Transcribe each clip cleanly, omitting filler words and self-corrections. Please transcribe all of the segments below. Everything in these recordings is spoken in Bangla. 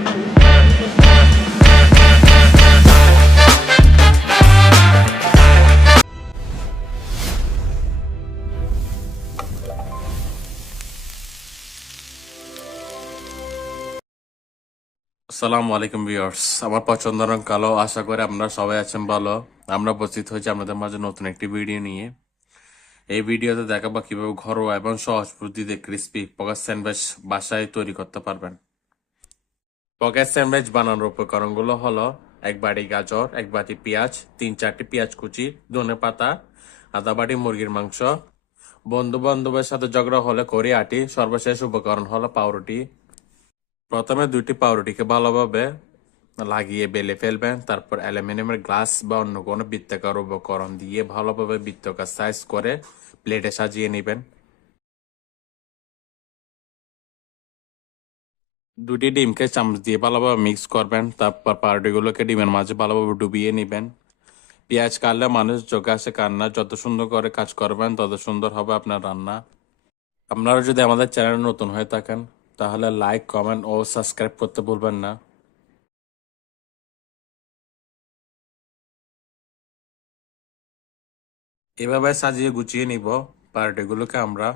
আসসালামু আলাইকুম ভিউয়ার্স, আমার পছন্দ রং কালো। আশা করি আপনারা সবাই আছেন ভালো। আমরা উপস্থিত হয়েছি আপনাদের মাঝে নতুন একটি ভিডিও নিয়ে। এই ভিডিওতে দেখাবো কিভাবে ঘরোয়া এবং সহজ পদ্ধতিতে ক্রিস্পি পকেট স্যান্ডউইচ বাসায় তৈরি করতে পারবেন। পকেট স্যান্ডউইচ বানানোর উপকরণগুলো হলো এক বাটি গাজর, এক বাটি পেঁয়াজ, 3-4টি পেঁয়াজ কুচি, ধনে পাতা, আধা বাটি মুরগির মাংস, বন্ধু বান্ধবের সাথে ঝগড়া হলে করি আটি। সর্বশেষ উপকরণ হলো পাউরুটি। প্রথমে 2টি পাউরুটিকে ভালোভাবে লাগিয়ে বেলে ফেলবেন। তারপর অ্যালুমিনিয়ামের গ্লাস বা অন্য কোনো বৃত্তাকার উপকরণ দিয়ে ভালোভাবে বৃত্তাকার সাইজ করে প্লেটে সাজিয়ে নেবেন। 2টি ডিমকে চামচ দিয়ে ভালোভাবে মিক্স করবেন। তারপর পাউরুটিগুলোকে ডিমের মাঝে ভালোভাবে ডুবিয়ে নেবেন। পেঁয়াজ কাটলে মানুষ চোখে আসে কান্না। যত সুন্দর করে কাজ করবেন তত সুন্দর হবে আপনার রান্না। আপনারা যদি আমাদের চ্যানেলে নতুন হয়ে থাকেন তাহলে লাইক, কমেন্ট ও সাবস্ক্রাইব করতে ভুলবেন না। এভাবে সাজিয়ে গুছিয়ে নিব পাউরুটিগুলোকে আমরা।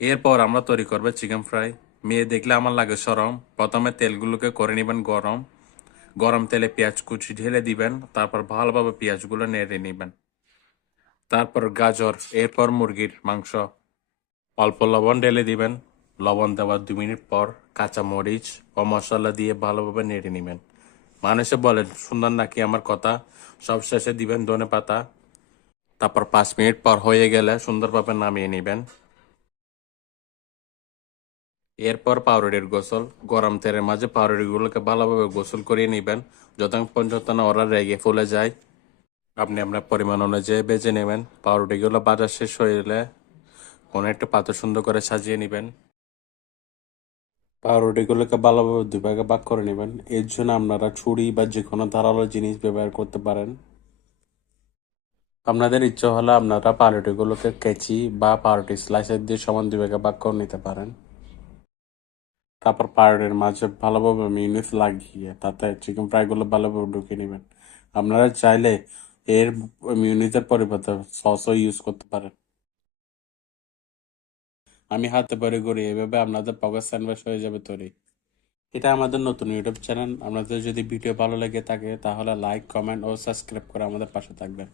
এরপর আমরা তৈরি করবো চিকেন ফ্রাই। মেয়ে দেখলে আমার লাগে শরম। প্রথমে তেলগুলোকে করে নেবেন গরম। গরম তেলে পেঁয়াজ কুচি ঢেলে দিবেন। তারপর ভালোভাবে পেঁয়াজগুলো নেড়ে নেবেন। তারপর গাজর, এরপর মুরগির মাংস, অল্প লবণ ঢেলে দিবেন। লবণ দেওয়ার 2 মিনিট পর কাঁচা মরিচ ও মশলা দিয়ে ভালোভাবে নেড়ে নেবেন। মানুষে বলেন সুন্দর নাকি আমার কথা। সব শেষে দিবেন ধনে পাতা। তারপর 5 মিনিট পর হয়ে গেলে সুন্দরভাবে নামিয়ে নেবেন। এরপর পাউরুটির গোসল। গরম তেলের মাঝে পাউরুটিগুলোকে ভালোভাবে গোসল করিয়ে নেবেন যতক্ষণ পর্যন্ত না ওরা রেগে ফুলে যায়। আপনি আপনার পরিমাণ অনুযায়ী বেজে নেবেন। পাউরুটিগুলো ভাজা শেষ হয়ে কোনো একটা পাত্র সুন্দর করে সাজিয়ে নেবেন। পাউরুটিগুলোকে ভালোভাবে 2 ভাগে ভাগ করে নেবেন। এর জন্য আপনারা ছুরি বা যে কোনো ধারালো জিনিস ব্যবহার করতে পারেন। আপনাদের ইচ্ছে হলে আপনারা পাউরুটিগুলোকে কেচি বা পাউরুটি স্লাইসার দিয়ে সমান 2 ভাগে ভাগ করে নিতে পারেন। তারপর পাউরুটির মাঝে ভালোভাবে মিউনিস লাগিয়ে তাতে চিকেন ফ্রাইগুলো ভালোভাবে ঢুকিয়ে নেবেন। আপনারা চাইলে এর মিউনিসের পরিবর্তে সসও ইউজ করতে পারেন। আমি হাতে তৈরি করি, এভাবে আপনাদের পকেট স্যান্ডউইচ হয়ে যাবে তৈরি। এটা আমাদের নতুন ইউটিউব চ্যানেল। আপনাদের যদি ভিডিও ভালো লেগে থাকে তাহলে লাইক, কমেন্ট ও সাবস্ক্রাইব করে আমাদের পাশে থাকবেন।